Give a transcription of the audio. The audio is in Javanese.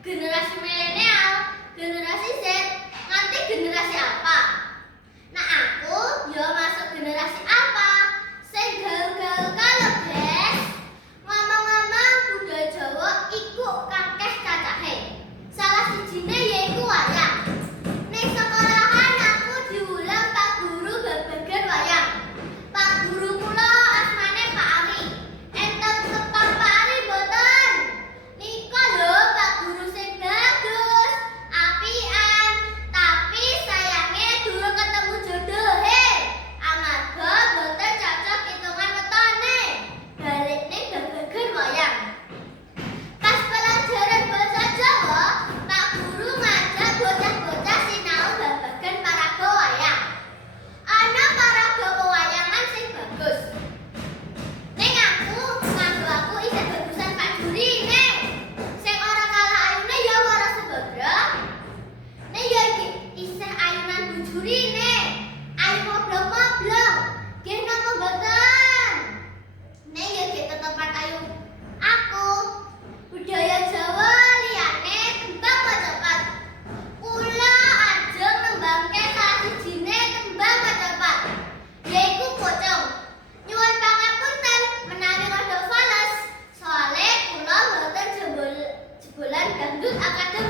generasi milenial, generasi Z, nganti generasi apa? Nah aku yo masuk generasi apa? Sing gaul-gaul kalau guys. Ngomong-ngomong budaya Jawa iku kakeh cacahe. Salah sijine yaiku wayang. Ning sekolahan aku diulang Pak Guru babagan wayang. Pak Guru kula asmane Pak Ari. Enten sepang Pak Ari mboten? Nika lho Pak Guru sing bagus, apian, tapi sayangnya durung ketemu jodohe. Amarga mboten cocok hitungan wetone. Balik ning babagan wayang. Pas pelajaran bahasa Jawa, Pak Guru ngajak bocah-bocah sinau babagan paraga wayang. Ana paraga pewayangan sing bagus. Ning aku isih bagusan Pak Juri ning. Sing ora kalah ayune ya Wara Subadra. Ning ya iki isih ayunan Bu Juri ning. Ayu moblong-moblong. Nggih napa mboten? Ning ya iki tetepan ayu aku. Budaya Jawa liyane tembang macapat. Kula ajeng nembangke salah sijine tembang macapat. Yaiku pocong. Nyuwun pangapunten menawi rada fales. Soale kula mboten jebolan dangdut akademi.